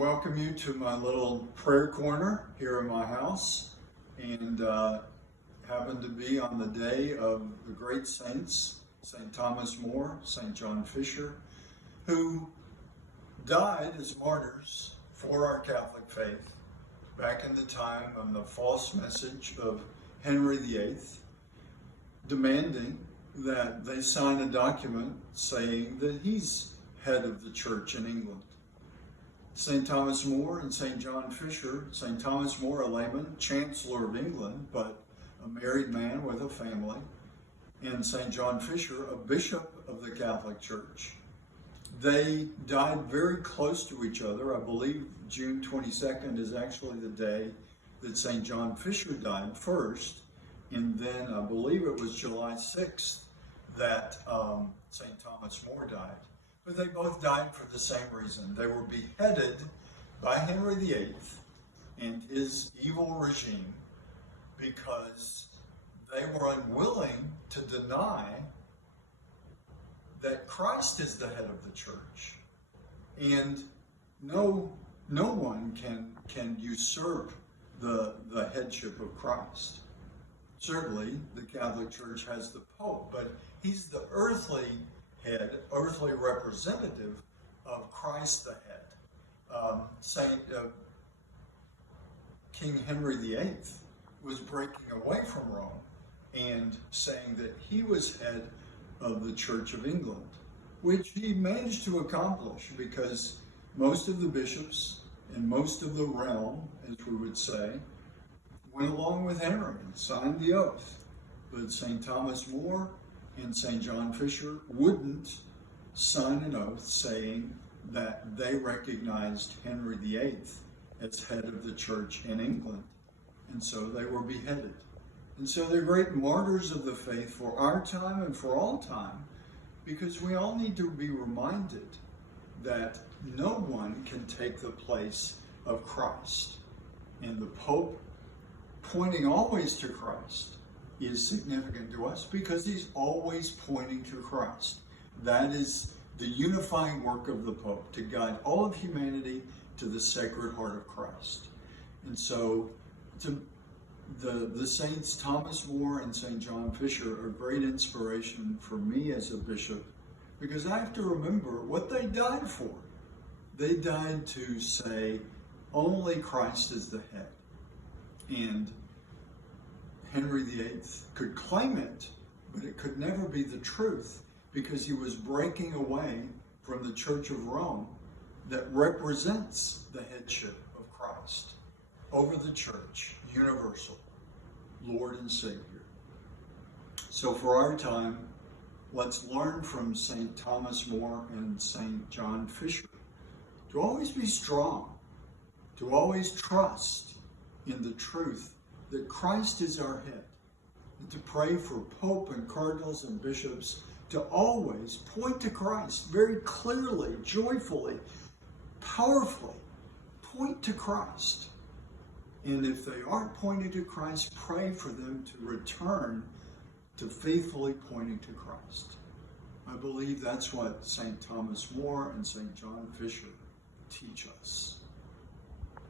welcome you to my little prayer corner here in my house, and happen to be on the day of the great saints, St. Thomas More, St. John Fisher, who died as martyrs for our Catholic faith back in the time of the false message of Henry VIII, demanding that they sign a document saying that he's head of the church in England. St. Thomas More and St. John Fisher, St. Thomas More, a layman, Chancellor of England, but a married man with a family, and St. John Fisher, a bishop of the Catholic Church. They died very close to each other. I believe June 22nd is actually the day that St. John Fisher died first, and then I believe it was July 6th that St. Thomas More died. But they both died for the same reason. They were beheaded by Henry VIII and his evil regime because they were unwilling to deny that Christ is the head of the church. And no one can usurp the headship of Christ. Certainly, the Catholic Church has the Pope, but he's the earthly head, earthly representative of Christ the head. King Henry VIII was breaking away from Rome and saying that he was head of the Church of England, which he managed to accomplish because most of the bishops and most of the realm, as we would say, went along with Henry and signed the oath. But St. Thomas More and St. John Fisher wouldn't sign an oath saying that they recognized Henry VIII as head of the church in England. And so they were beheaded. And so they're great martyrs of the faith for our time and for all time, because we all need to be reminded that no one can take the place of Christ. And the Pope, pointing always to Christ, is significant to us because he's always pointing to Christ. That is the unifying work of the Pope, to guide all of humanity to the Sacred Heart of Christ. And so the Saints Thomas More and St. John Fisher are great inspiration for me as a bishop, because I have to remember what they died for. They died to say only Christ is the head. And Henry VIII could claim it, but it could never be the truth because he was breaking away from the Church of Rome that represents the headship of Christ over the church, universal, Lord and Savior. So for our time, let's learn from St. Thomas More and St. John Fisher to always be strong, to always trust in the truth that Christ is our head, and to pray for Pope and cardinals and bishops to always point to Christ very clearly, joyfully, powerfully. Point to Christ. And if they aren't pointing to Christ, pray for them to return to faithfully pointing to Christ. I believe that's what St. Thomas More and St. John Fisher teach us.